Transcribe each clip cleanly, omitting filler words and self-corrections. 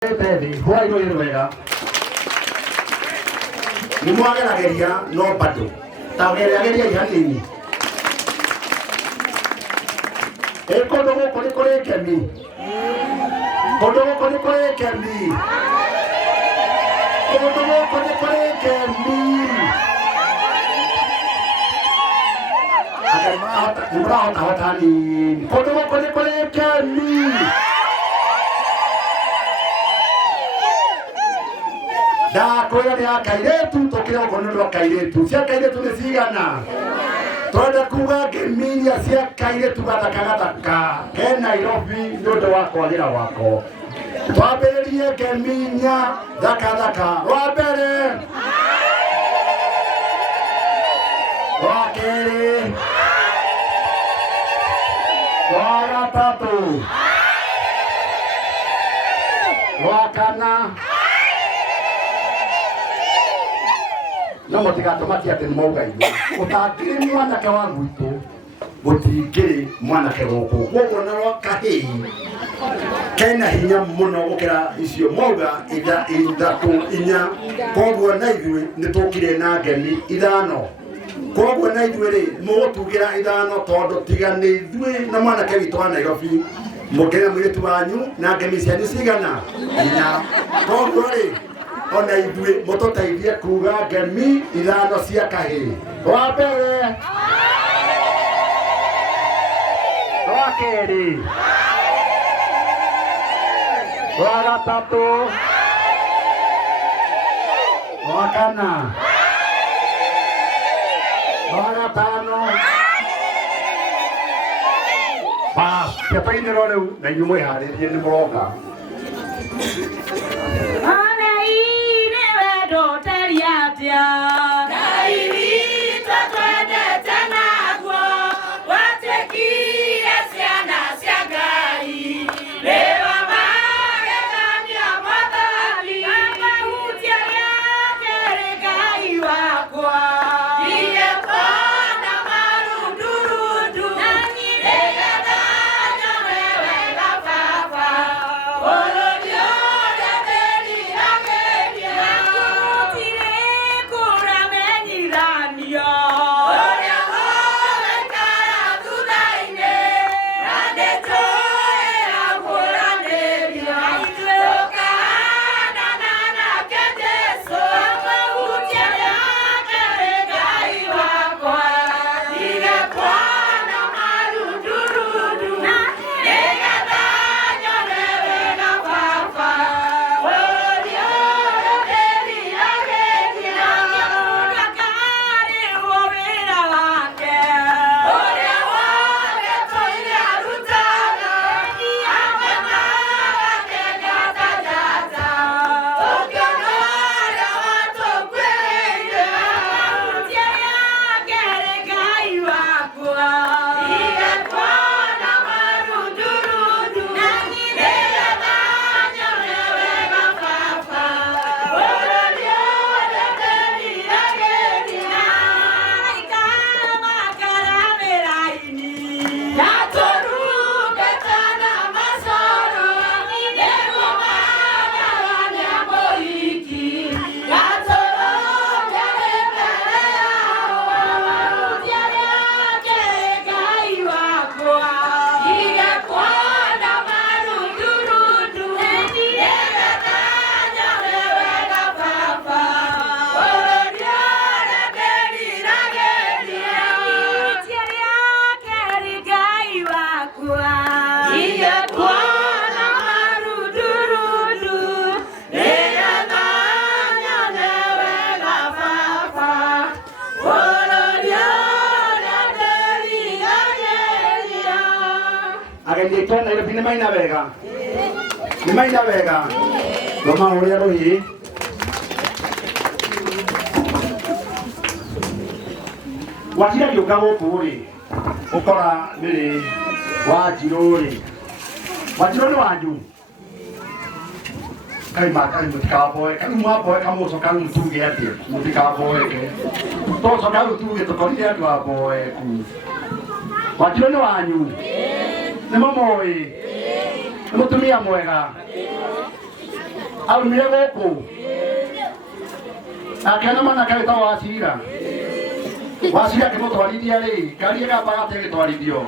Baby, why do you wega? Ni mwage na geria no bado. Ta geria yani. Kodo kore kemi. Kodo kore kemi. Kodo kore kemi. Akan hata ni. Kodo kore kemi. Da koya ya kairetu tokira gonero kairetu cia kairetu ne cigana tonda kuga geminya cia kairetu gathaka ke Nairobi ndondo wa kwagira wako twambiririe geminya thaka wa mbere wa keri wa gatatu wa kana no motigatomaki ati mauga igu utangiri mwanake wa gwitu gutingiri mwanake goko koguo no kahii kena hinya muno gukira icio mauga ithatu inya koguo na ithui nitukire na ngemi ithano koguo na ithui ri mugutugira ithano tondu tigani ithui na mwanake witu wa Nairobi mukira mwitu wanyu na ngemi cianyu cigana inya koguo ri ona ithui mutoteithie kuga ngemi ithano cia kahii wa mbere wa keri wa gatatu wa kana wa gatano bas kiapainiro riu na inyuĩ mwĩharĩrie nĩ mũroka Agendietwa Nairobi ni maina wega Loma uria rohi wakira yuga gukuri ukora niri wajiruri wajiruri wanju kai mutikaboe kai mwaboe kamuso kai mutuge ati mutikaboe ke to so kai mutuge to koni ati waboe ku wajiruri wanyu ni momoi ni mutumia mwega au mego akena mana kale ta wasira wasira kemo twaridia ri kari ka pagate ke twaridio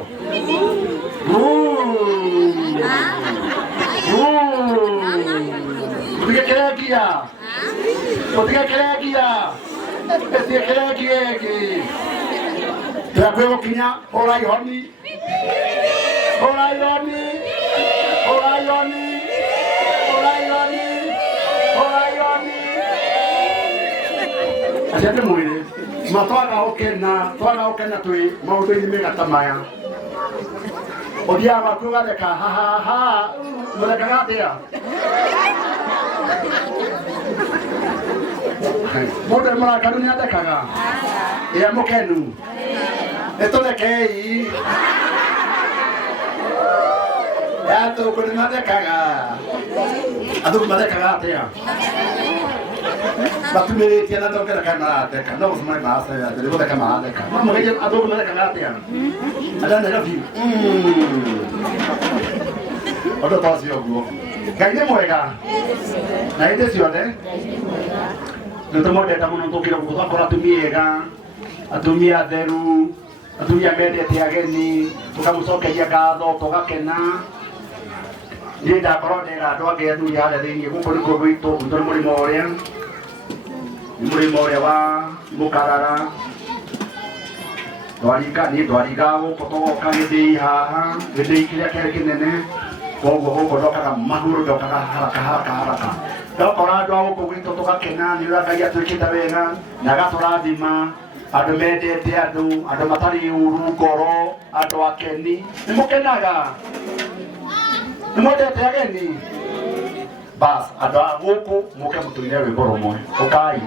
Tiga kelegia Trago kinya orai honi Asiate mwere matwara okena tui maundu ni mega tamaya Odia wakuga leka ha muleka gatia Muda mara karuni adekaga ya mukenu eto dekei ya to kuni adekaga adu adekaga atia Batumere tiana toke la kana adeka no smai basa ya dele boda kama adeka mama ngeje adu adekaga atia ada ndera fi Odo tasi oguo Gaine mwega Na ide sione Nutomo de tamu nutokira kutoka kwa tumiega atumia theru atumia mende tiageni tukamucokeria ngatho tugakena Nda korodera ndwage andu yale thini guko niko gwitu ndori murimo uria wa mukarara Dwariga gukotoka githii haha githii kiria kere kinene koguo guko ndokaga maguru ndokaga haraka Ndokora andu aguku gwitu tugakena ni Ngai atwikite wega na gaturathima andu mendete andu matari uru ngoro andu akeni ni mukenaga ni mwendete ageni bas andu aguku muke mutuire rwimbo rumwe ukai